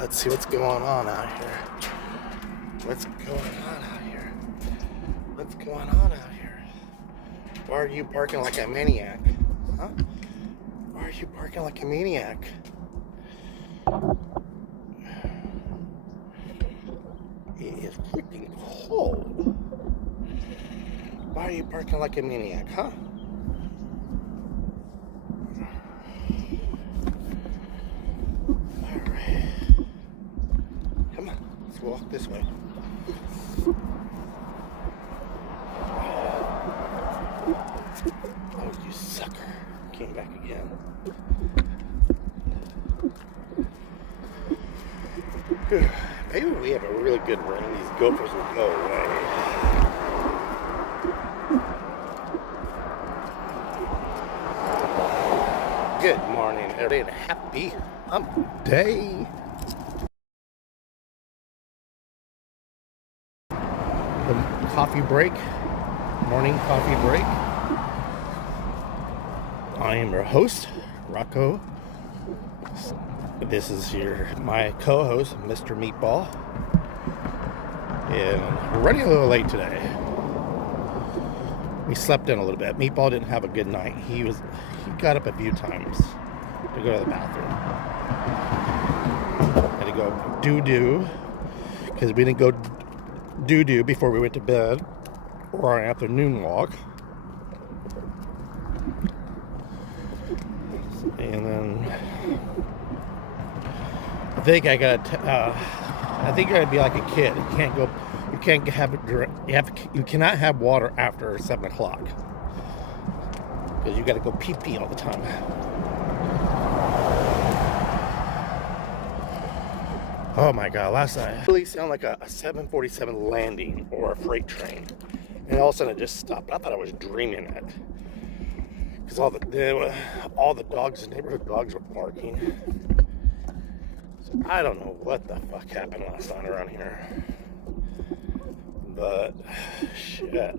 Let's see what's going on out here. What's going on out here? What's going on out here? Why are you barking like a maniac? Huh? Why are you barking like a maniac? It is freaking cold. Why are you barking like a maniac, huh? Alright. Come on, let's walk this way. Oh, you sucker. Came back again. Maybe we have a really good run. These gophers will go away. Good morning, everybody, and happy hump day. The coffee break, morning coffee break. I am your host, Rocco. This is my co-host, Mr. Meatball. And we're running a little late today. We slept in a little bit. Meatball didn't have a good night. He got up a few times to go to the bathroom. Had to go doo-doo because we didn't go doo-doo before we went to bed or our afternoon walk. And then I think I gotta be like a kid. You cannot have water after 7 o'clock because you gotta go pee all the time. Oh my God, last night it really sounded like a 747 landing or a freight train. And all of a sudden it just stopped. I thought I was dreaming it. Because all the dogs, the neighborhood dogs were barking. So I don't know what the fuck happened last night around here. But, shit.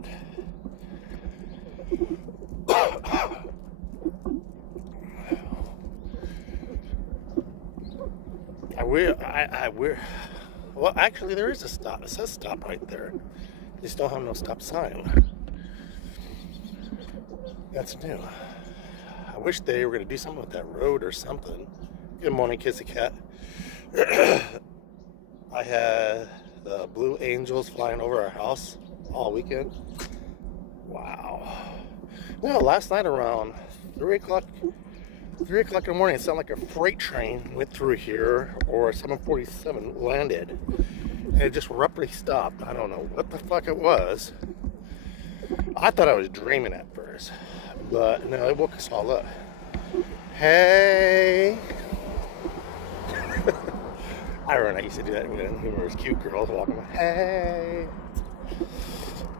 Well, actually, there is a stop. It says stop right there. They just don't have no stop sign. That's new. I wish they were going to do something with that road or something. Good morning, Kissy Cat. I had the Blue Angels flying over our house all weekend. Wow. No, last night around 3 o'clock in the morning, it sounded like a freight train went through here, or a 747 landed, and it just abruptly stopped. I don't know what the fuck it was. I thought I was dreaming at first, but no, it woke us all up. Hey! I remember I used to do that when there was cute girls walking by. Hey!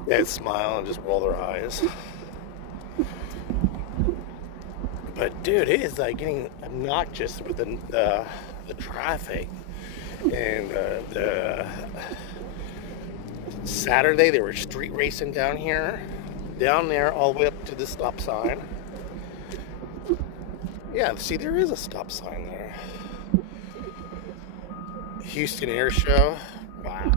They'd smile and just roll their eyes. But dude, it is like getting obnoxious with the traffic. And the Saturday they were street racing down there, all the way up to the stop sign. Yeah, see, there is a stop sign there. Houston Air Show. Wow.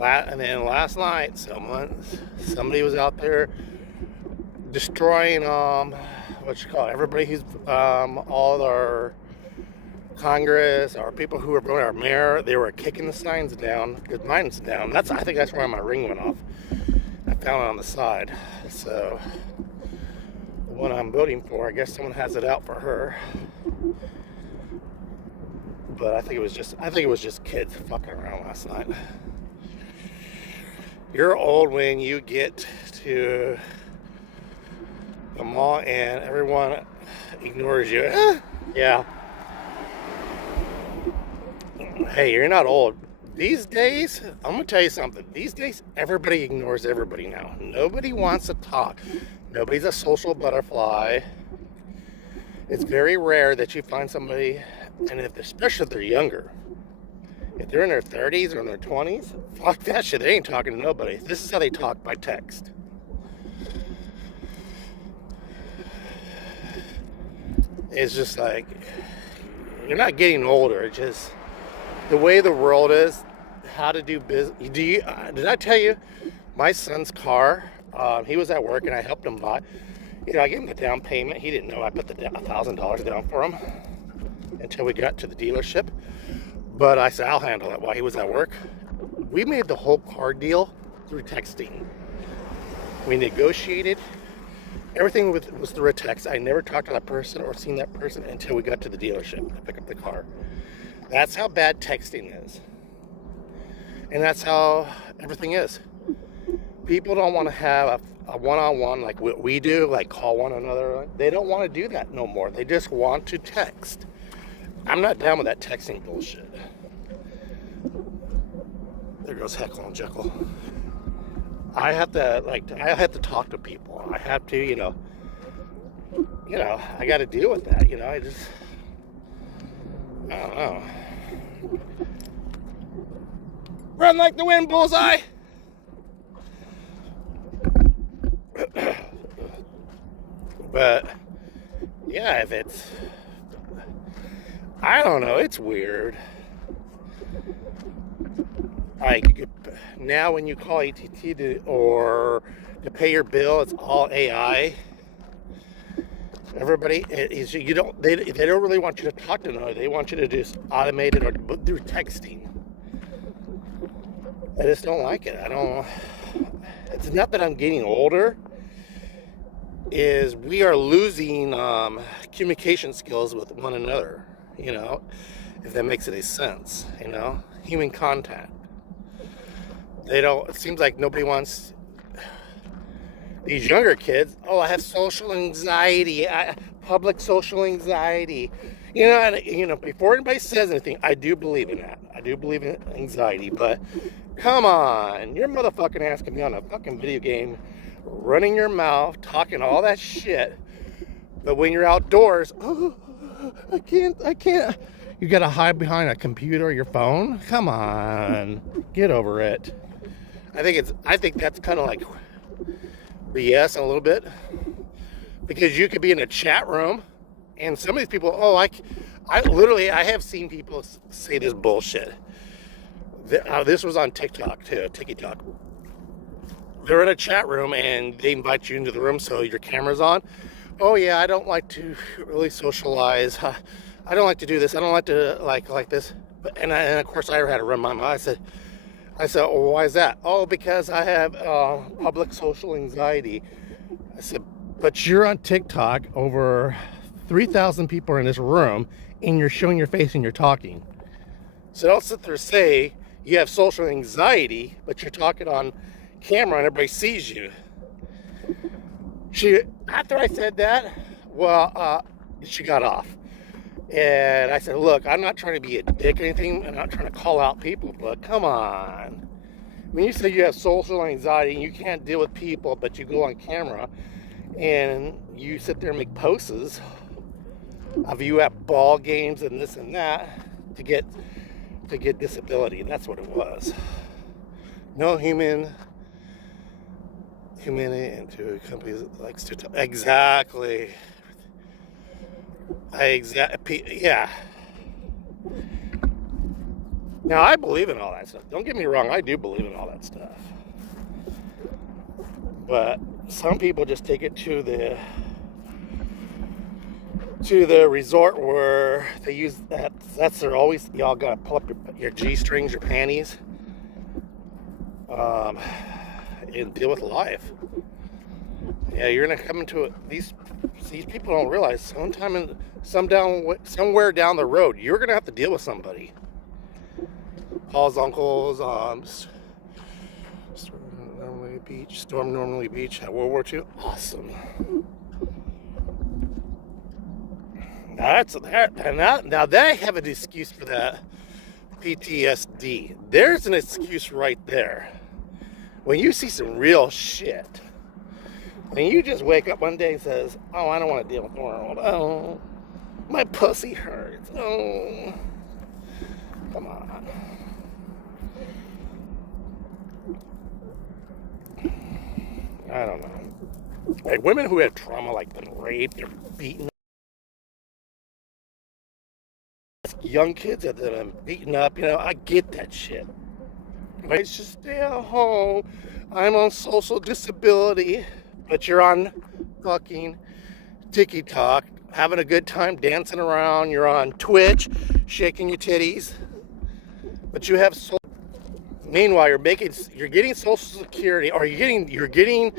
And then last night, somebody was out there destroying everybody who's all our Congress, our people who were voting our mayor. They were kicking the signs down because mine's down. I think that's where my ring went off. I found it on the side. So the one I'm voting for, I guess someone has it out for her. But I think it was just kids fucking around last night. You're old when you get to the mall and everyone ignores you. Yeah. Hey, you're not old. These days, I'm going to tell you something. These days, everybody ignores everybody now. Nobody wants to talk. Nobody's a social butterfly. It's very rare that you find somebody, and especially if they're younger. If they're in their 30s or in their 20s, fuck that shit. They ain't talking to nobody. This is how they talk, by text. It's just like, you're not getting older. It's just the way the world is, how to do business. Did I tell you, my son's car, he was at work and I helped him buy. I gave him the down payment. He didn't know I put the $1,000 down for him until we got to the dealership. But I said, I'll handle it while he was at work. We made the whole car deal through texting. We negotiated. Everything was through a text. I never talked to that person or seen that person until we got to the dealership to pick up the car. That's how bad texting is. And that's how everything is. People don't want to have a one-on-one like what we do, like call one another. They don't want to do that no more. They just want to text. I'm not down with that texting bullshit. There goes Heckle and Jekyll. I have to talk to people. I have to, I got to deal with that. I don't know. Run like the wind, bullseye. But yeah, I don't know, it's weird. Like now, when you call ATT to pay your bill, it's all AI. Everybody they don't really want you to talk to them. They want you to just automate it or through texting. I just don't like it. It's not that I'm getting older. Is we are losing communication skills with one another. If that makes any sense. Human contact. It seems like nobody wants these younger kids. Oh, I have social anxiety, public social anxiety. Before anybody says anything, I do believe in that. I do believe in anxiety, but come on, you're motherfucking asking me on a fucking video game, running your mouth, talking all that shit, but when you're outdoors, oh, I can't. You gotta hide behind a computer or your phone? Come on, get over it. I think that's kind of like BS a little bit, because you could be in a chat room and some of these people, I have seen people say this bullshit. This was on TikTok too, TikTok. They're in a chat room and they invite you into the room so your camera's on. Oh yeah, I don't like to really socialize. I don't like to do this. I don't like to like this. And of course I had to run my mouth. I said, well, why is that? Oh, because I have public social anxiety. I said, but you're on TikTok. Over 3,000 people are in this room, and you're showing your face and you're talking. So don't sit there and say you have social anxiety, but you're talking on camera and everybody sees you. After I said that, she got off. And I said, look, I'm not trying to be a dick or anything. I'm not trying to call out people, but come on. When you say you have social anxiety and you can't deal with people, but you go on camera and you sit there and make poses of you at ball games and this and that to get disability. That's what it was. No humanity into a company that likes to talk. Exactly. Yeah. Now, I believe in all that stuff. Don't get me wrong, I do believe in all that stuff. But some people just take it to the resort where they use that. That's their always. Y'all gotta pull up your G-strings, your panties, and deal with life. Yeah, you're gonna come into it. These people don't realize somewhere down the road, you're gonna have to deal with somebody. Paul's uncles, Storm Normally Beach at World War II. Awesome. Now they have an excuse for that PTSD. There's an excuse right there. When you see some real shit, and you just wake up one day and says, oh, I don't want to deal with the world. Oh, my pussy hurts. Oh, come on. I don't know. Like women who have trauma, like been raped or beaten young kids that have been beaten up. I get that shit. But it's just stay at home. I'm on social disability, but you're on fucking TikTok, having a good time dancing around. You're on Twitch, shaking your titties. But you have meanwhile, you're getting Social Security, or you're getting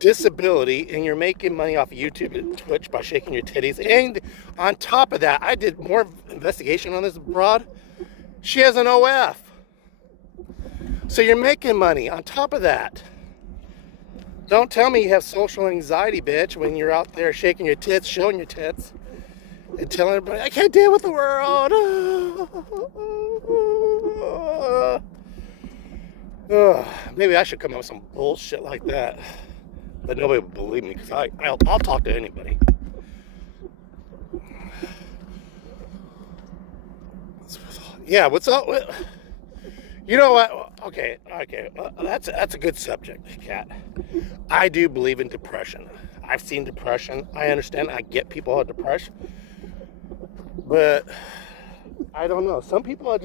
disability, and you're making money off of YouTube and Twitch by shaking your titties. And on top of that, I did more investigation on this broad. She has an OF. So you're making money on top of that. Don't tell me you have social anxiety, bitch, when you're out there shaking your tits, showing your tits, and telling everybody, I can't deal with the world. Maybe I should come up with some bullshit like that. But nobody will believe me, because I'll talk to anybody. Yeah, what's up? You know what? Okay. That's a good subject, Kat. I do believe in depression. I've seen depression. I understand. I get people who have depression. But I don't know. Some people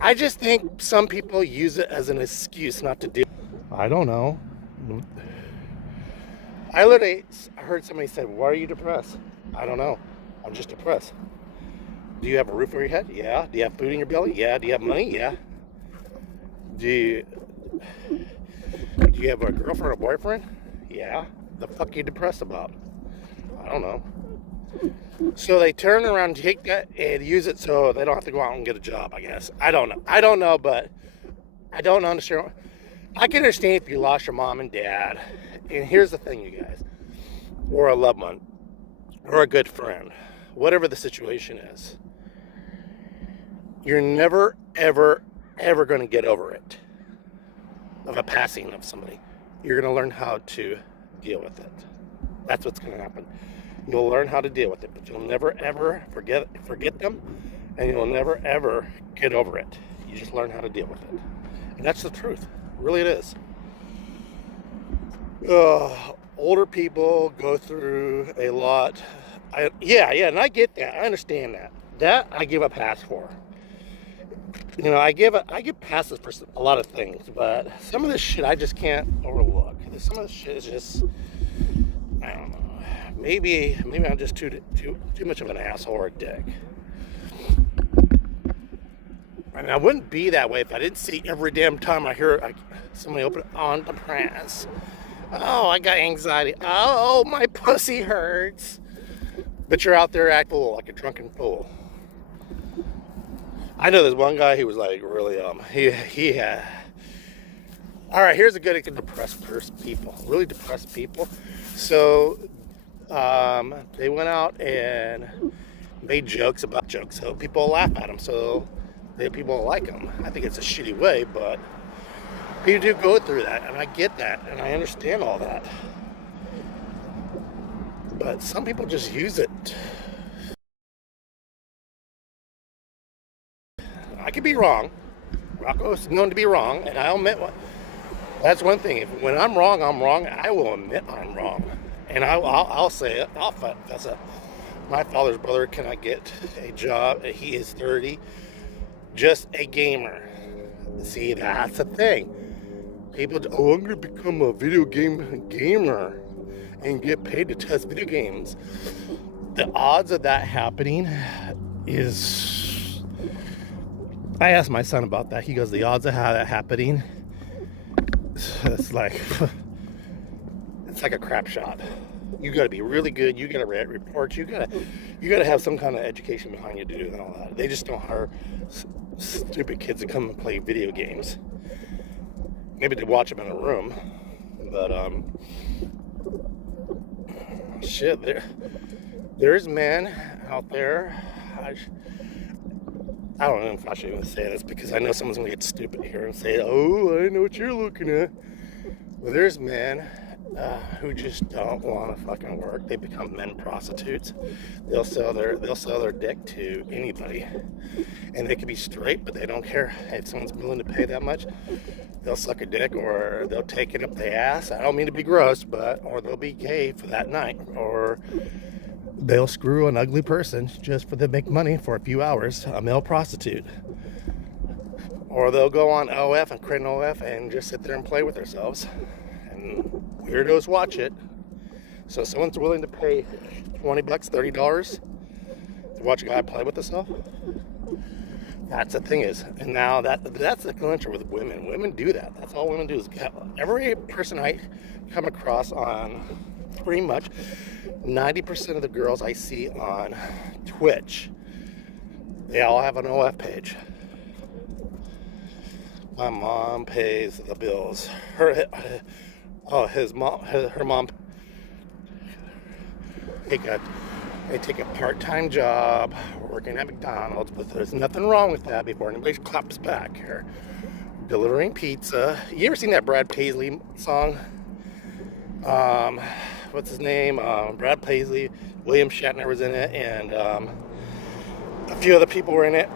I just think some people use it as an excuse not to do. I don't know. I literally heard somebody say, why are you depressed? I don't know. I'm just depressed. Do you have a roof over your head? Yeah. Do you have food in your belly? Yeah. Do you have money? Yeah. Do you have a girlfriend or boyfriend? Yeah. The fuck are you depressed about? I don't know. So they turn around and take that and use it so they don't have to go out and get a job, I guess. I don't know, but I don't understand. I can understand if you lost your mom and dad. And here's the thing, you guys. Or a loved one. Or a good friend. Whatever the situation is. You're never, ever going to get over it. Of a passing of somebody. You're going to learn how to deal with it. That's what's going to happen. You'll learn how to deal with it, but you'll never, ever forget them, and you'll never, ever get over it. You just learn how to deal with it. And that's the truth. Really, it is. Older people go through a lot. And I get that. I understand that. That I give a pass for. I give passes for a lot of things, but some of this shit I just can't overlook. Some of this shit is just, I don't know. Maybe I'm just too much of an asshole or a dick. I mean, I wouldn't be that way if I didn't see every damn time I hear somebody open on the press. Oh, I got anxiety. Oh, my pussy hurts. But you're out there acting like a drunken fool. I know there's one guy who was like really he had. All right, here's a good example of depressed people, really depressed people. So they went out and made jokes about jokes, so people laugh at them. So people like them. I think it's a shitty way, but people do go through that, and I get that, and I understand all that. But some people just use it. I could be wrong. Rocco's known to be wrong, and I'll admit what. That's one thing. When I'm wrong, I will admit I'm wrong. And I'll say it. I'll fess up. My father's brother cannot get a job. He is 30. Just a gamer. See, that's the thing. People, I'm going to become a video game gamer and get paid to test video games. The odds of that happening is... I asked my son about that. He goes, the odds of how that happening, it's like a crap shot. You got to be really good. You got to write reports. You got to have some kind of education behind you to do all that. They just don't hire stupid kids to come and play video games. Maybe they watch them in a room, but shit, there's men out there. I don't know if I should even say this, because I know someone's going to get stupid here and say, oh, I know what you're looking at. Well, there's men who just don't want to fucking work. They become men prostitutes. They'll sell their dick to anybody. And they could be straight, but they don't care. If someone's willing to pay that much, they'll suck a dick, or they'll take it up the ass. I don't mean to be gross, or they'll be gay for that night. Or They'll screw an ugly person just for them to make money for a few hours, a male prostitute. Or they'll go on OF and create an OF and just sit there and play with themselves. And weirdos watch it. So if someone's willing to pay $20, $30 to watch a guy play with himself, that's the thing is. And now that's the clincher with women. Women do that. That's all women do is every person I come across on pretty much 90% of the girls I see on Twitch, they all have an OF page. My mom pays the bills. Her mom. They take a part-time job working at McDonald's, but there's nothing wrong with that before anybody claps back here. Delivering pizza. You ever seen that Brad Paisley song? What's his name? Brad Paisley. William Shatner was in it, and a few other people were in it.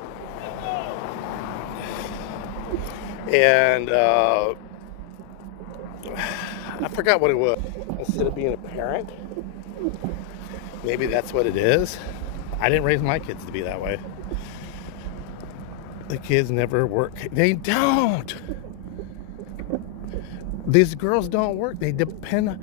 And I forgot what it was. Instead of being a parent, maybe that's what it is. I didn't raise my kids to be that way. The kids never work. They don't. These girls don't work. They depend.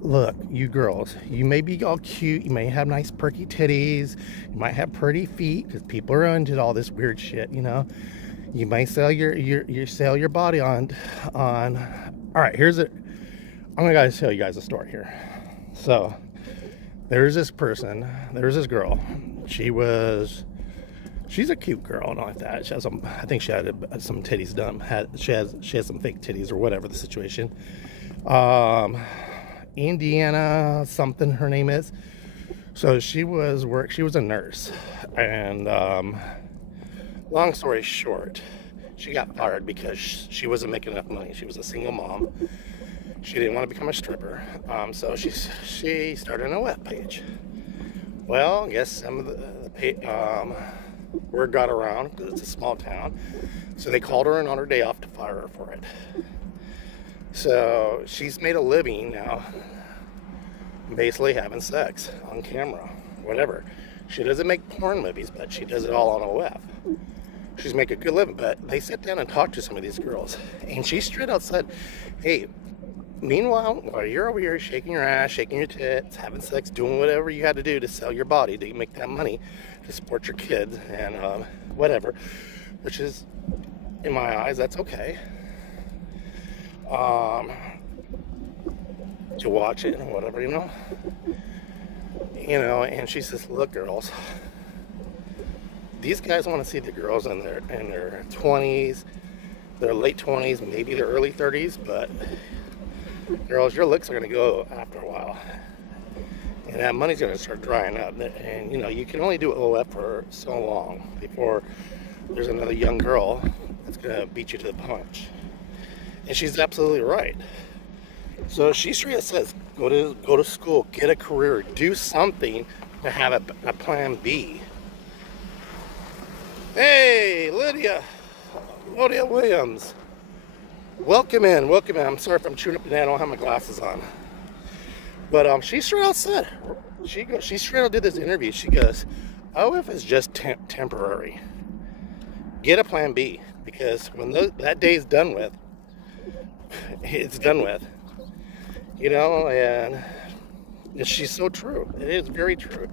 Look, you girls, you may be all cute. You may have nice perky titties. You might have pretty feet because people are into all this weird shit, you know. You might sell your body on. All right, here's it. I'm gonna tell you guys a story here. So there's this girl. She's a cute girl and all like that. She has I think she had some titties done. She has some fake titties or whatever the situation. Indiana something her name is. So she was a nurse, and long story short, she got fired because she wasn't making enough money. She was a single mom. She didn't want to become a stripper, so she started an OF page. Well, I guess some of the word got around because it's a small town, so they called her in on her day off to fire her for it. So she's made a living now, basically having sex on camera, whatever. She doesn't make porn movies, but she does it all on OF. She's making a good living, but they sit down and talk to some of these girls, and she straight out said, hey, meanwhile, while you're over here shaking your ass, shaking your tits, having sex, doing whatever you had to do to sell your body to make that money to support your kids and whatever, which is, in my eyes, that's okay. To watch it and whatever, you know. And she says, look, girls, these guys want to see the girls in their 20s, their late 20s, maybe their early 30s, but girls, your looks are going to go after a while. And that money's going to start drying up. And, you can only do OF for so long before there's another young girl that's going to beat you to the punch. And she's absolutely right. So she straight says, go to school, get a career, do something to have a plan B. Hey, Lydia Williams. Welcome in. I'm sorry if I'm chewing up today. I don't have my glasses on. But she straight out said, she straight out did this interview. She goes, OF is just temporary. Get a plan B, because when that day is done with, it's done with. And she's so true. It is very true.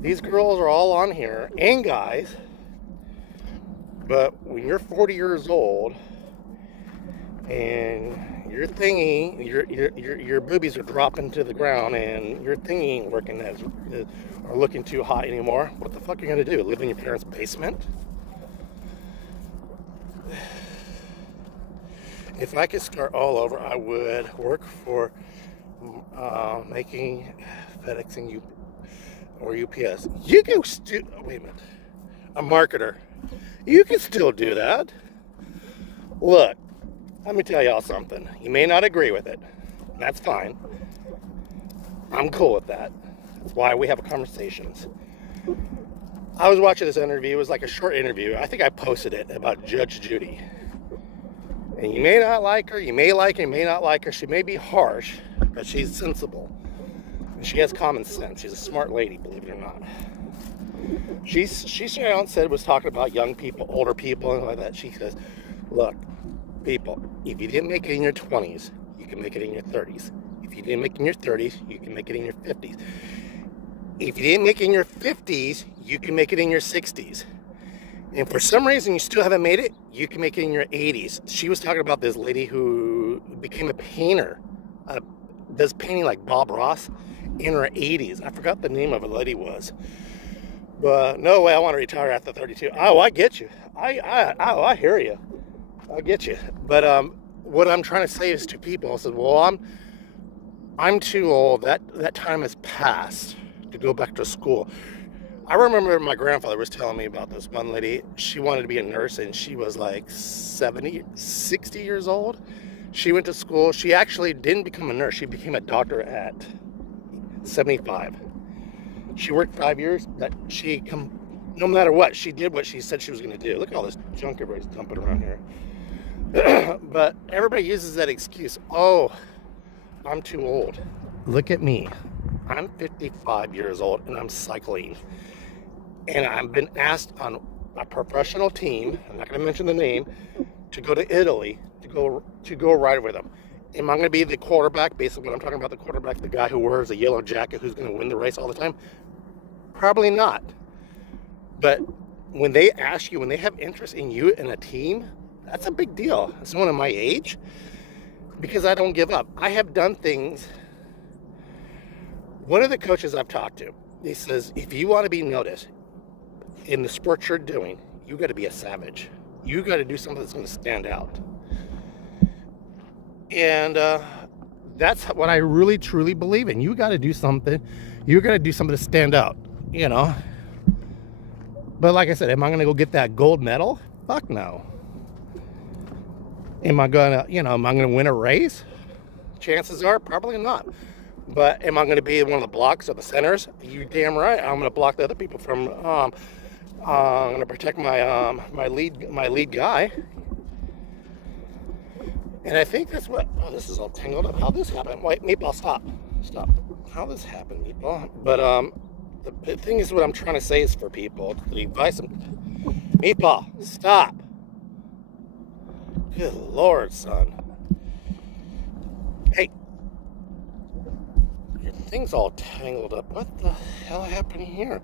These girls are all on here, and guys, but when you're 40 years old and your thingy, your boobies are dropping to the ground, and your thingy ain't working or looking too hot anymore, what the fuck are you gonna do? Live in your parents' basement? If I could start all over, I would work for making FedExing or UPS. You can wait a minute. A marketer. You can still do that. Look, let me tell y'all something. You may not agree with it. That's fine. I'm cool with that. That's why we have conversations. I was watching this interview. It was like a short interview. I think I posted it about Judge Judy. And you may not like her, you may like her, you may not like her. She may be harsh, but she's sensible. She has common sense. She's a smart lady, believe it or not. She said was talking about young people, older people, and like that. She says, look, people, if you didn't make it in your 20s, you can make it in your 30s. If you didn't make it in your 30s, you can make it in your 50s. If you didn't make it in your 50s, you can make it in your 60s. And for some reason you still haven't made it, you can make it in your 80s. She was talking about this lady who became a painter, does painting like Bob Ross in her 80s. I forgot the name of the lady was. But no way I want to retire after 32. Oh, I get you. I hear you. I get you. But what I'm trying to say is to people, I said, well, I'm too old. That time has passed to go back to school. I remember my grandfather was telling me about this one lady. She wanted to be a nurse, and she was like 60 years old. She went to school. She actually didn't become a nurse. She became a doctor at 75. She worked 5 years, but no matter what, she did what she said she was going to do. Look at all this junk everybody's dumping around here. But everybody uses that excuse. Oh, I'm too old. Look at me. I'm 55 years old, and I'm cycling. And I've been asked on a professional team, I'm not going to mention the name, to go to Italy to go ride with them. Am I going to be the quarterback? Basically, what I'm talking about, the quarterback, the guy who wears a yellow jacket who's going to win the race all the time? Probably not. But when they ask you, when they have interest in you and a team, that's a big deal. Someone of my age, because I don't give up. I have done things. One of the coaches I've talked to, he says, if you want to be noticed in the sport you're doing, you got to be a savage. You got to do something that's going to stand out. And that's what I really, truly believe in. You got to do something. You got to do something to stand out, you know. But like I said, am I going to go get that gold medal? Fuck no. Am I going to win a race? Chances are probably not. But am I going to be one of the blocks or the centers? You damn right. I'm going to block the other people from. I'm going to protect my lead guy. And I think that's what. Oh, this is all tangled up. How this happened? Wait, Meatball, stop. How this happened, Meatball? But the thing is, what I'm trying to say is for people, the advice. Meatball, stop. Good Lord, son. Hey. Thing's all tangled up. What the hell happened here?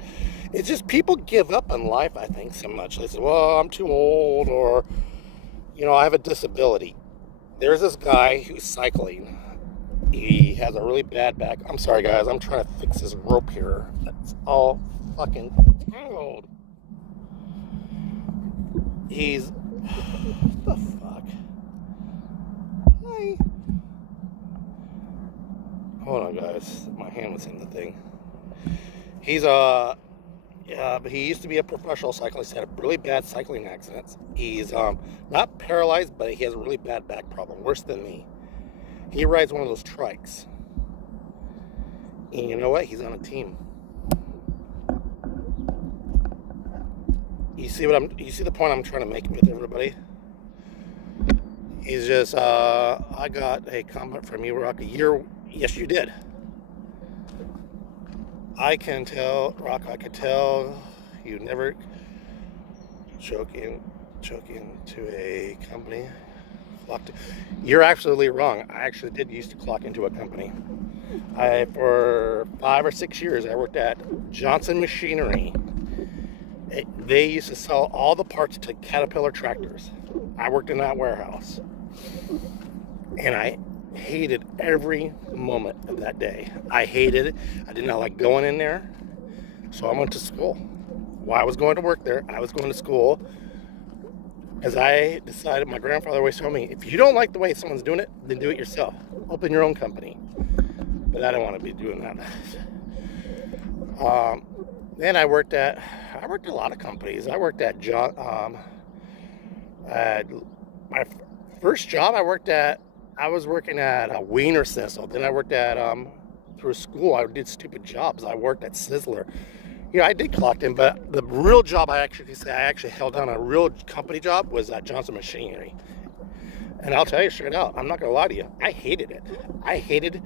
It's just people give up on life, I think, so much. They say, well, I'm too old, or, I have a disability. There's this guy who's cycling. He has a really bad back. I'm sorry, guys. I'm trying to fix this rope here. That's all fucking tangled. What the fuck? Hi. Hold on, guys. My hand was in the thing. But he used to be a professional cyclist. He had a really bad cycling accidents. He's not paralyzed, but he has a really bad back problem, worse than me. He rides one of those trikes. And you know what? He's on a team. You see the point I'm trying to make with everybody? He's just, I got a comment from you, Rock, a year. Yes, you did. I can tell, Rock, you never choke into a company. You're absolutely wrong. I actually did used to clock into a company. For 5 or 6 years, I worked at Johnson Machinery. They used to sell all the parts to Caterpillar tractors. I worked in that warehouse. And I hated every moment of that day. I hated it. I did not like going in there. So I went to school. While I was going to work there, I was going to school. As I decided, my grandfather always told me, if you don't like the way someone's doing it, then do it yourself. Open your own company. But I don't want to be doing that. Then I worked at a lot of companies. I worked at my first job I was working at a Wiener Schnitzel. Then I worked at, through school, I did stupid jobs. I worked at Sizzler. I did clock in, but the real job I actually held down, a real company job, was at Johnson Machinery. And I'll tell you straight out, I'm not going to lie to you, I hated it.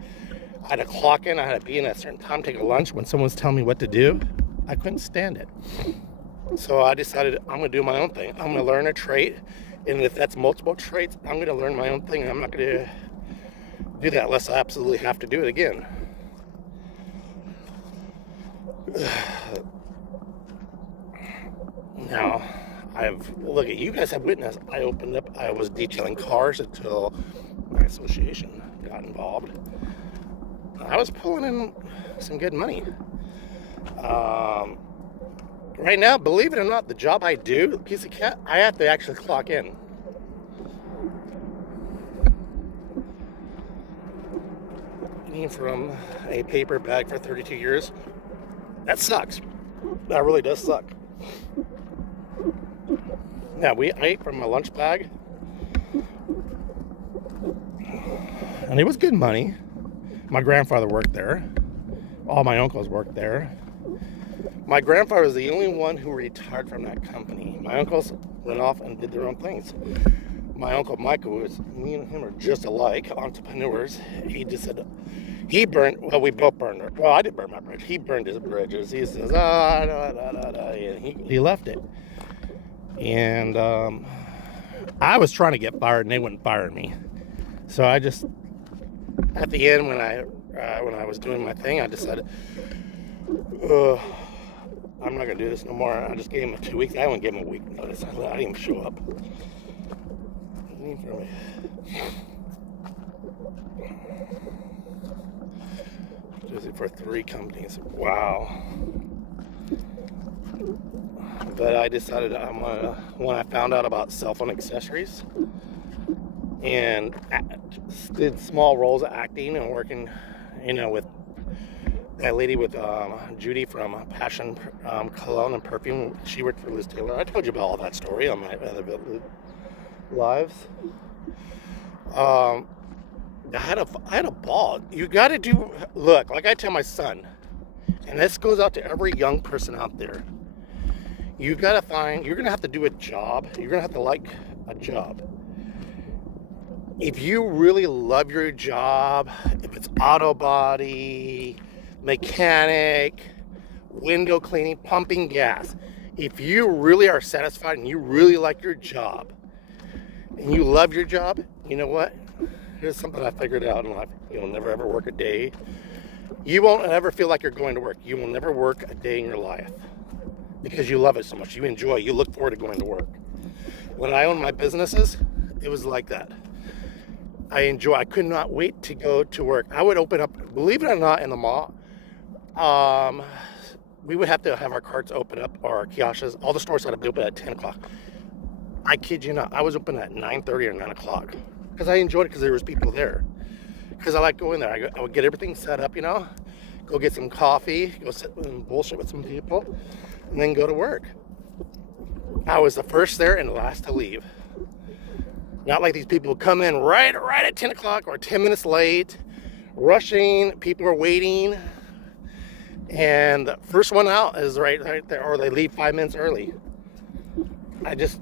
I had to clock in. I had to be in at a certain time, take a lunch. When someone's telling me what to do, I couldn't stand it. So I decided I'm going to do my own thing. I'm going to learn a trait. And if that's multiple traits, I'm going to learn my own thing. I'm not going to do that unless I absolutely have to do it again. Now, look at you guys have witnessed. I was detailing cars until my association got involved. I was pulling in some good money. Right now, believe it or not, the job I do, the piece of cat, I have to actually clock in. Eating from a paper bag for 32 years, that sucks. That really does suck. Now, I ate from my lunch bag, and it was good money. My grandfather worked there. All my uncles worked there. My grandfather was the only one who retired from that company. My uncles went off and did their own things. My uncle Michael, me and him are just alike, entrepreneurs. He just said, we both burned it. Well, I did burn my bridge. He burned his bridges. He says, and he left it. And I was trying to get fired, and they wouldn't fire me. So I just, at the end, when I was doing my thing, I decided, I'm not going to do this no more. I just gave him 2 weeks. I only gave him a week notice. I didn't even show up. Just for 3 companies. Wow. But I decided when I found out about cell phone accessories and did small roles of acting and working, with that lady with Judy from Passion Cologne and Perfume. She worked for Liz Taylor. I told you about all that story on my other lives. I had a ball. You got to look, like I tell my son, and this goes out to every young person out there. You're going to have to do a job. You're going to have to like a job. If you really love your job, if it's auto body, mechanic, window cleaning, pumping gas, if you really are satisfied and you really like your job and you love your job, you know what? Here's something I figured out in life. You'll never ever work a day. You won't ever feel like you're going to work. You will never work a day in your life because you love it so much. You enjoy it. You look forward to going to work. When I owned my businesses, it was like that. I could not wait to go to work. I would open up, believe it or not, in the mall. We would have to have our carts open up, or our kiosks. All the stores had to be open at 10 o'clock. I kid you not, I was open at 9:30 or 9 o'clock because I enjoyed it because there was people there. Because I like going there. I would get everything set up, go get some coffee, go sit and bullshit with some people, and then go to work. I was the first there and the last to leave. Not like these people who come in right at 10 o'clock or 10 minutes late, rushing, people are waiting, and the first one out is right there, or they leave 5 minutes early. I just,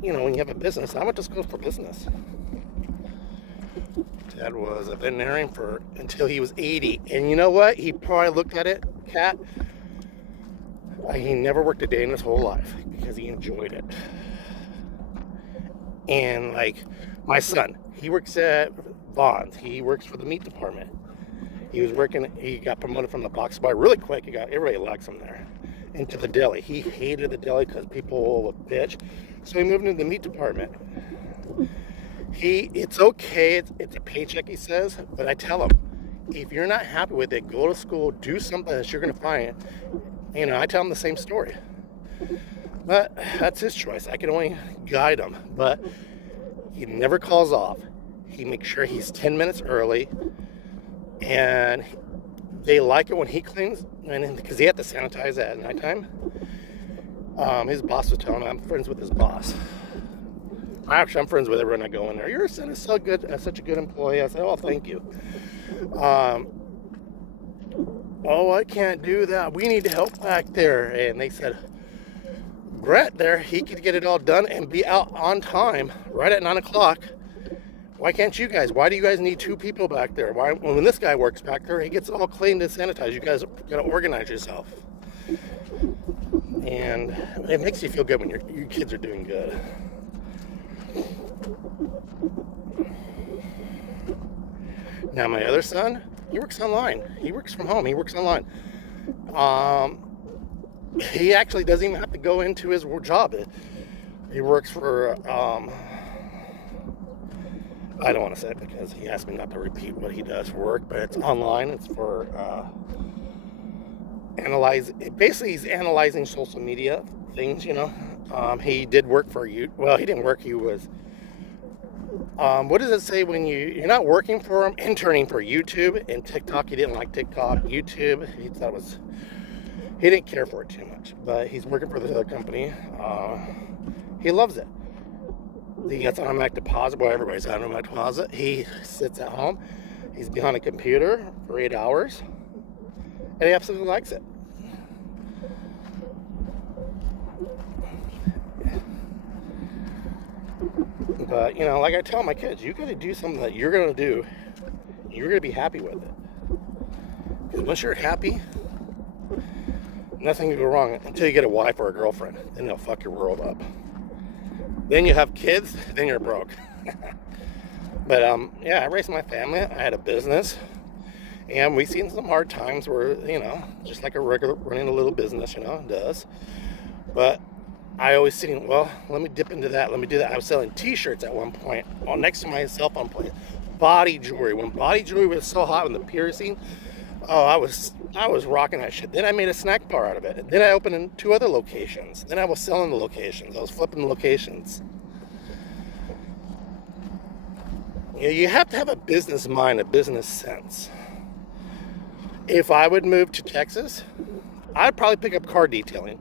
when you have a business, I would just go for business. Dad was a veterinarian until he was 80, and you know what? He probably looked at it, Cat. He never worked a day in his whole life because he enjoyed it. And like my son, he works at Vaughn's. He works for the meat department. He got promoted from the box boy really quick. Everybody likes him there. Into the deli. He hated the deli because people would bitch. So he moved into the meat department. It's okay. It's a paycheck, he says. But I tell him, if you're not happy with it, go to school, do something that you're going to find. I tell him the same story. But that's his choice. I can only guide him. But he never calls off. He makes sure he's 10 minutes early. And they like it when he cleans. Because he had to sanitize at nighttime. His boss was telling him, I'm friends with his boss. I'm friends with everyone I go in there. Your son is so good, such a good employee. I said, oh, thank you. Oh, I can't do that. We need help back there. And they said, Brett there, he could get it all done and be out on time right at 9 o'clock Why can't you guys? Why do you guys need 2 people back there? Why, when this guy works back there, he gets it all cleaned and sanitized. You guys gotta organize yourself. And it makes you feel good when your kids are doing good. Now my other son, he works online. He works from home. He works online. He actually doesn't even have to go into his job. He works for, I don't want to say it because he asked me not to repeat what he does for work, but it's online. It's for, basically he's analyzing social media things, you know. He did work for you. Well, he didn't work. He was, what does it say when you're not working for him? Interning for YouTube and TikTok. He didn't like TikTok. YouTube, he thought it was, he didn't care for it too much, but he's working for this other company. He loves it. He gets automatic deposit. Well, everybody's on automatic deposit. He sits at home. He's behind a computer for 8 hours, and he absolutely likes it. But, you know, like I tell my kids, you got to do something that you're going to do. You're going to be happy with it. Because once you're happy, nothing can go wrong until you get a wife or a girlfriend. Then they'll fuck your world up. Then you have kids, then you're broke. But, yeah, I raised my family. I had a business. And we've seen some hard times where, you know, just like a regular running a little business, you know, does. But I always seen, well, let me dip into that. Let me do that. I was selling t-shirts at one point next to my cell phone place. Body jewelry. When body jewelry was so hot with the piercing, oh, I was rocking that shit. Then I made a snack bar out of it. Then I opened in 2 other locations. Then I was selling the locations. I was flipping the locations. You have to have a business mind, a business sense. If I would move to Texas, I'd probably pick up car detailing.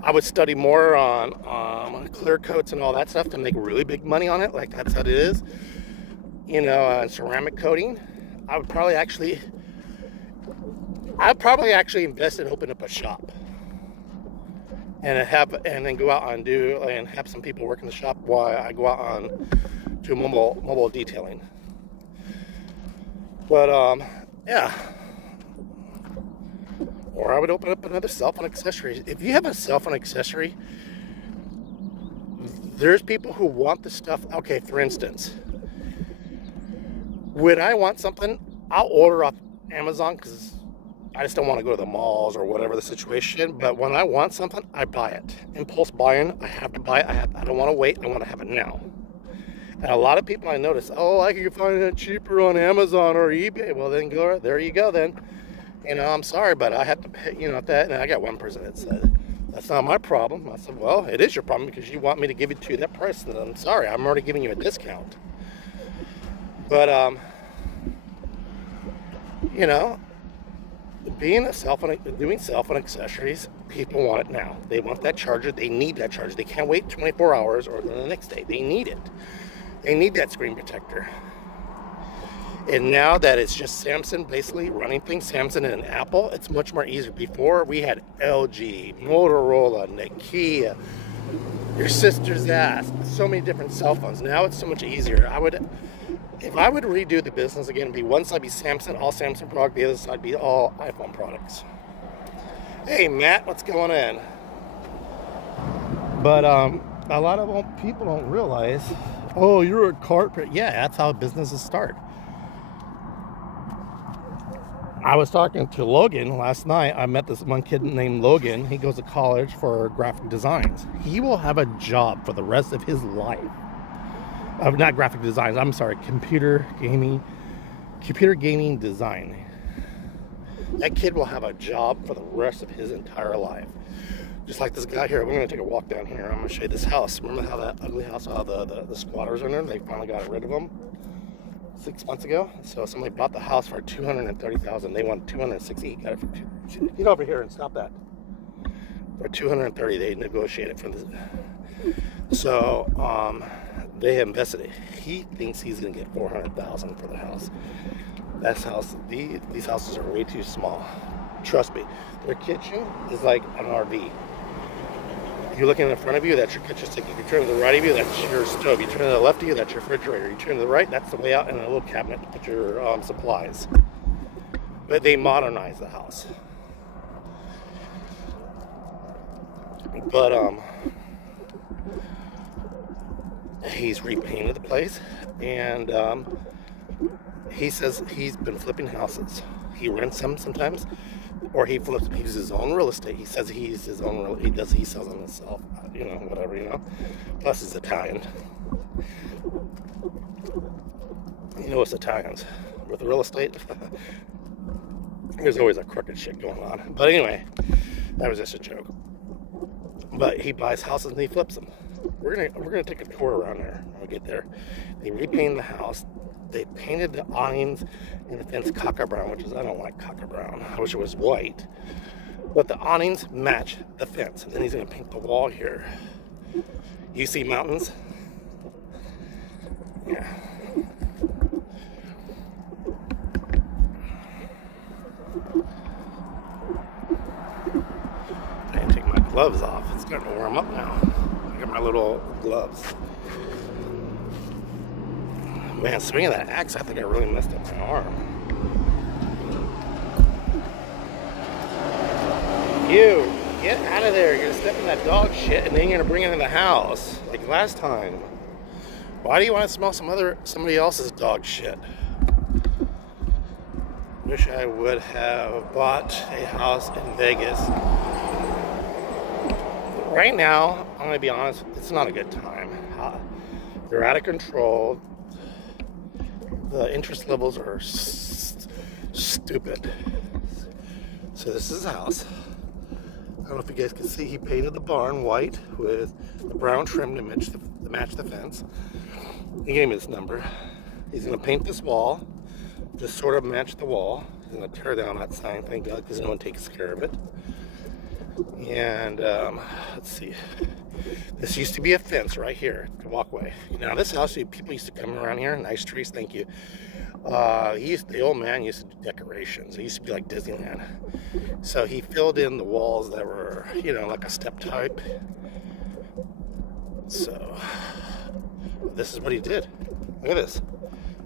I would study more on clear coats and all that stuff to make really big money on it. Like that's what it is. You know, ceramic coating. I'd probably actually invest and open up a shop, and then go out and have some people work in the shop while I go out on to mobile detailing. But yeah. Or I would open up another cell phone accessory. If you have a cell phone accessory, there's people who want the stuff. Okay, for instance, when I want something, I'll order off Amazon because I just don't want to go to the malls or whatever the situation. But when I want something, I buy it. Impulse buying, I have to buy it. I don't want to wait. I want to have it now. And a lot of people I notice, oh, I can find it cheaper on Amazon or eBay. Well, then go there. You go then. You know, I'm sorry, but I have to pay, you know, that. And I got one person that said, that's not my problem. I said, well, it is your problem because you want me to give it to you that price. And I'm sorry, I'm already giving you a discount. But, you know, doing cell phone accessories, people want it now. They want that charger. They need that charger. They can't wait 24 hours or the next day. They need it. They need that screen protector. And now that it's just Samsung basically running things, Samsung and Apple, it's much more easier. Before we had LG, Motorola, Nokia, your sister's ass, so many different cell phones. Now it's so much easier. If I would redo the business again, it'd be one side be Samsung, all Samsung product, the other side be all iPhone products. Hey Matt, what's going on? But a lot of people don't realize, oh, you're a carpet. Yeah, that's how businesses start. I was talking to Logan last night. I met this one kid named Logan. He goes to college for graphic designs. He will have a job for the rest of his life. Not graphic designs, I'm sorry, computer gaming design. That kid will have a job for the rest of his entire life. Just like this guy here. We're going to take a walk down here. I'm going to show you this house. Remember how that ugly house, how the squatters are in there? They finally got rid of them 6 months ago. So somebody bought the house for $230,000. They wanted $260,000. He got it for get over here and stop that. For $230,000, they negotiated for this. So they invested it. He thinks he's gonna get $400,000 for the house. That's house. These houses are way too small. Trust me. Their kitchen is like an RV. You're looking in front of you, that's your kitchen sink. If you turn to the right of you, that's your stove. You turn to the left of you, that's your refrigerator. You turn to the right, that's the way out, and a little cabinet to put your supplies. But they modernized the house. But he's repainted the place, and he says he's been flipping houses. He rents them sometimes, or he flips. He's his own real estate. He says he's his own. He sells them himself. You know, whatever. You know. Plus, he's Italian. You know, it's Italians with real estate. There's always a crooked shit going on. But anyway, that was just a joke. But he buys houses and he flips them. We're gonna take a tour around there when we get there. They repainted the house. They painted the awnings and the fence cocker brown, which is, I don't like cocker brown. I wish it was white. But the awnings match the fence. And then he's gonna paint the wall here. You see mountains? Yeah. I didn't take my gloves off. It's starting to warm up now. I got my little gloves. Man, swinging that axe, I think I really messed up my arm. You, get out of there. You're gonna step in that dog shit and then you're gonna bring it in the house. Like last time. Why do you want to smell somebody else's dog shit? Wish I would have bought a house in Vegas. Right now, I'm gonna be honest, it's not a good time. They're out of control. The interest levels are stupid. So this is his house. I don't know if you guys can see, he painted the barn white with the brown trim to match the fence. He gave me this number. He's gonna paint this wall, just sort of match the wall. He's gonna tear down that sign, thank God, because no one takes care of it. And let's see. This used to be a fence right here, the walkway. Now this house, people used to come around here. Nice trees, thank you. The old man used to do decorations. It used to be like Disneyland. So he filled in the walls that were, you know, like a step type. So this is what he did. Look at this.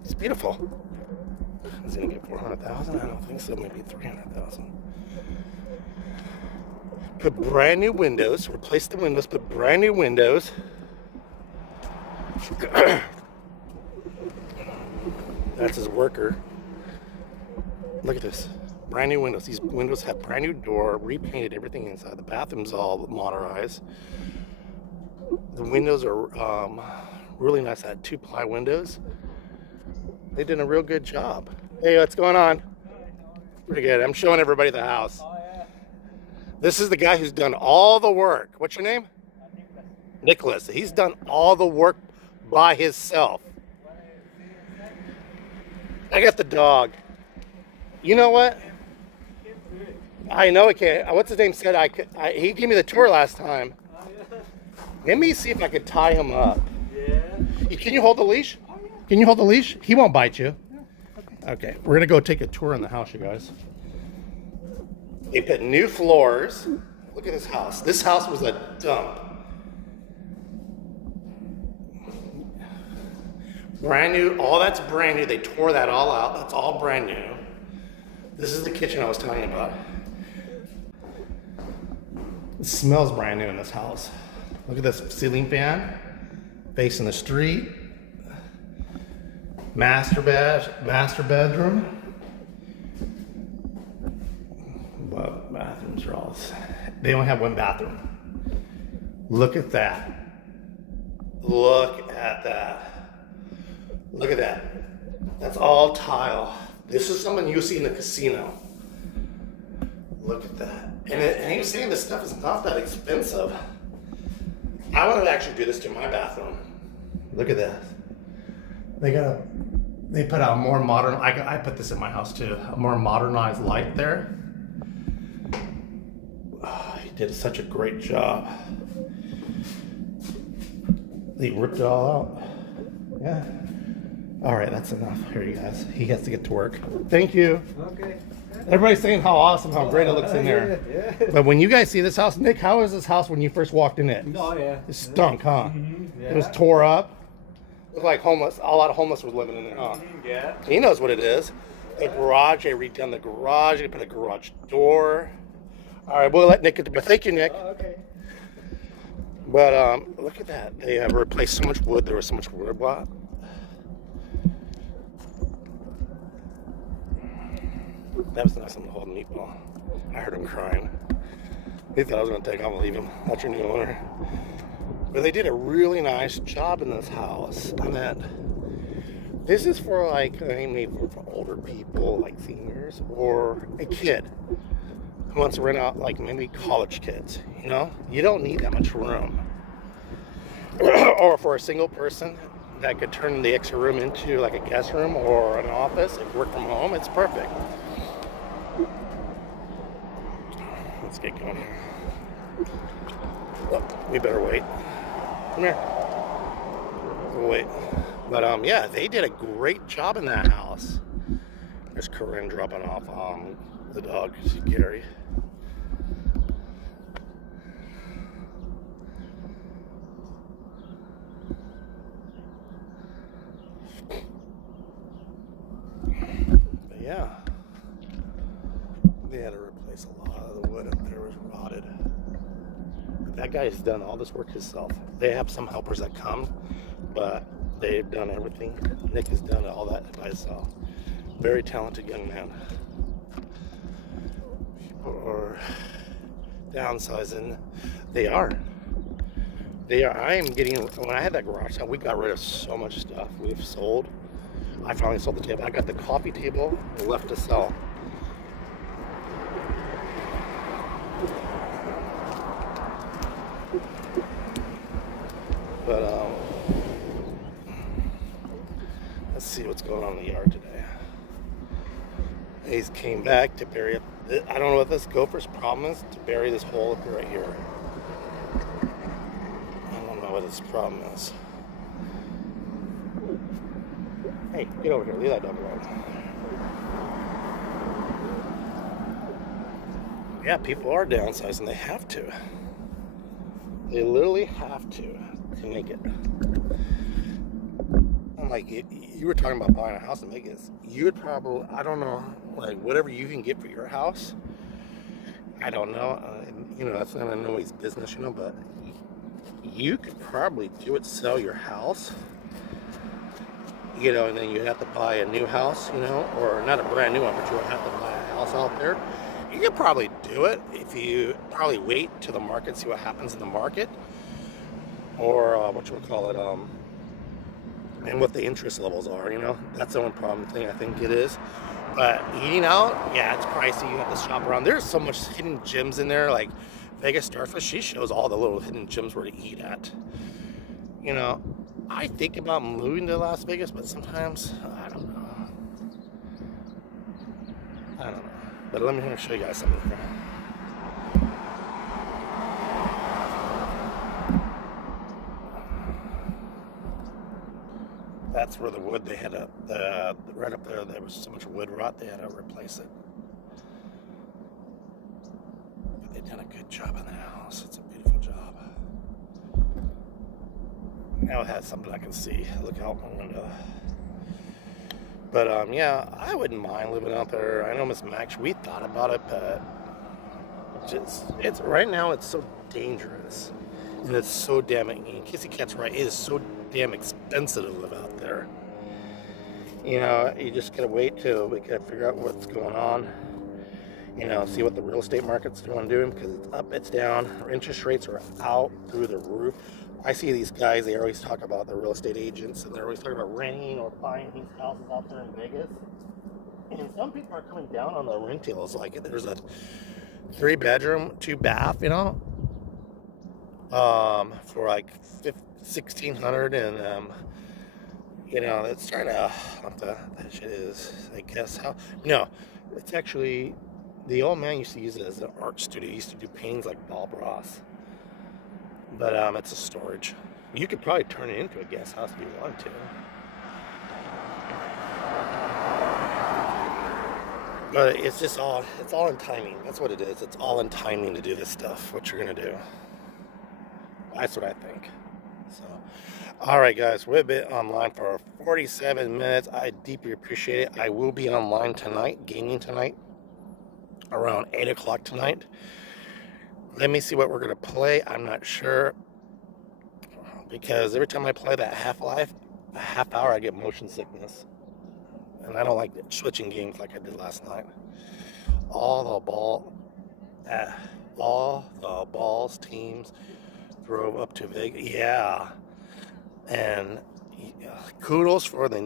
It's beautiful. Is he gonna get 400,000? I don't think so. Maybe 300,000. Put brand new windows, replace the windows, put brand new windows. That's his worker. Look at this. Brand new windows. These windows have brand new door, repainted everything inside. The bathroom's all modernized. The windows are really nice. I had 2-ply windows. They did a real good job. Hey, what's going on? Pretty good. I'm showing everybody the house. This is the guy who's done all the work. What's your name? Nicholas. He's done all the work by himself. I got the dog. You know what? I know it can't. What's his name said I could. He gave me the tour last time. Let me see if I could tie him up. Yeah. Can you hold the leash? Can you hold the leash? He won't bite you. Okay, we're gonna go take a tour in the house, you guys. They put new floors. Look at this house. This house was a dump. Brand new, all that's brand new. They tore that all out. That's all brand new. This is the kitchen I was telling you about. It smells brand new in this house. Look at this ceiling fan, facing the street. Master bedroom. But bathrooms are all, they only have one bathroom. Look at that. Look at that. Look at that. That's all tile. This is something you see in the casino. Look at that. And he was saying this stuff is not that expensive. I want to actually do this to my bathroom. Look at that. They put out a more modern, I put this in my house too, a more modernized light there. Oh, he did such a great job. They ripped it all out. Yeah. All right, that's enough. Here, you guys. He has to get to work. Thank you. Okay. Everybody's saying how awesome, how great it looks in there. Yeah. But when you guys see this house, Nick, how was this house when you first walked in it? Oh yeah. It stunk, huh? Yeah. It was tore up. It looked like homeless. A lot of homeless was living in there, huh? Yeah. He knows what it is. The garage, they redone the garage. They put a garage door. All right, we'll let Nick get to, but thank you, Nick. Oh, okay. But look at that. They have replaced so much wood. There was so much wood block. That was nice on the whole meatball. I heard him crying. He thought I was going to take off and leave him. That's your new owner. But they did a really nice job in this house. I mean, this is for like, maybe for older people, like seniors, or a kid who wants to rent out, like maybe college kids. You know, you don't need that much room. Or for a single person that could turn the extra room into like a guest room or an office and work from home. It's perfect. Let's get going here. Oh, we better wait. Come here. We'll wait. But yeah, they did a great job in that house. There's Corinne dropping off the dog, Gary. But yeah, they had to replace a lot of the wood up there was rotted. That guy has done all this work himself. They have some helpers that come, but they've done everything. Nick has done all that by himself. Very talented young man. People are downsizing. They are. I am getting, when I had that garage sale, we got rid of so much stuff we've sold. I finally sold the table. I got the coffee table left to sell. But let's see what's going on in the yard today. He's came back to bury it. I don't know what this gopher's problem is, to bury this hole right here. I don't know what his problem is. Hey, get over here. Leave that dog alone. Yeah, people are downsizing. They have to. They literally have to make it. I'm like, you were talking about buying a house in Vegas. You would probably, I don't know, like whatever you can get for your house. I don't know. You know, that's not nobody's business, you know, but you could probably do it, sell your house. You know, and then you have to buy a new house, you know, or not a brand new one, but you'll have to buy a house out there. You could probably do it if you probably wait to the market, see what happens in the market, or what you would call it, and what the interest levels are, you know. That's the only problem thing I think it is. But eating out, yeah, it's pricey. You have to shop around. There's so much hidden gems in there, like Vegas Starfish. She shows all the little hidden gems where to eat at. You know, I think about moving to Las Vegas, but sometimes, I don't know. But let me show you guys something here. That's where the wood they had right up there. There was so much wood rot they had to replace it. But they've done a good job in the house. It's a beautiful job. Now it has something I can see. Look out my window. But yeah, I wouldn't mind living out there. I know Miss Max, we thought about it, but it's right now it's so dangerous. And it's so damn, in case you catch right, it is so damn expensive to live out there. You know, you just gotta wait till we can figure out what's going on. You know, see what the real estate market's doing, because it's up, it's down. Our interest rates are out through the roof. I see these guys, they always talk about the real estate agents, and they're always talking about renting or buying these houses out there in Vegas. And some people are coming down on the rentals. Like, there's a 3-bedroom, 2-bath, you know, for like $1,600, and you know, it's trying to, what that shit is, I guess, how, no, it's actually, the old man used to use it as an art studio. He used to do paintings like Bob Ross. But it's a storage. You could probably turn it into a guest house if you want to. But it's just it's all in timing. That's what it is. It's all in timing to do this stuff, what you're going to do. That's what I think. So, all right, guys, we've been online for 47 minutes. I deeply appreciate it. I will be online tonight, gaming tonight, around 8 o'clock tonight. Let me see what we're going to play. I'm not sure, because every time I play that Half-Life, a half hour, I get motion sickness. And I don't like switching games like I did last night. All the balls teams drove up to Vegas. Yeah. And kudos for the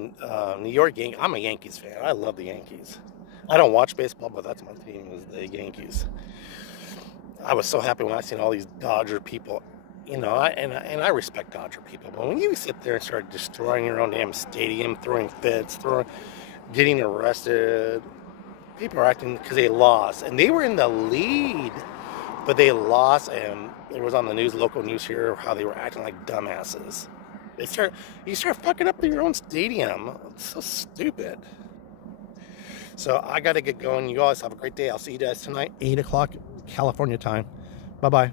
New York Yankees. I'm a Yankees fan. I love the Yankees. I don't watch baseball, but that's my team, is the Yankees. I was so happy when I seen all these Dodger people. You know, and I respect Dodger people, but when you sit there and start destroying your own damn stadium, throwing fits, getting arrested, people are acting because they lost, and they were in the lead, but they lost, and it was on the news, local news here, how they were acting like dumbasses. You start fucking up your own stadium. It's so stupid. So I got to get going. You guys have a great day. I'll see you guys tonight, 8 o'clock California time. Bye-bye.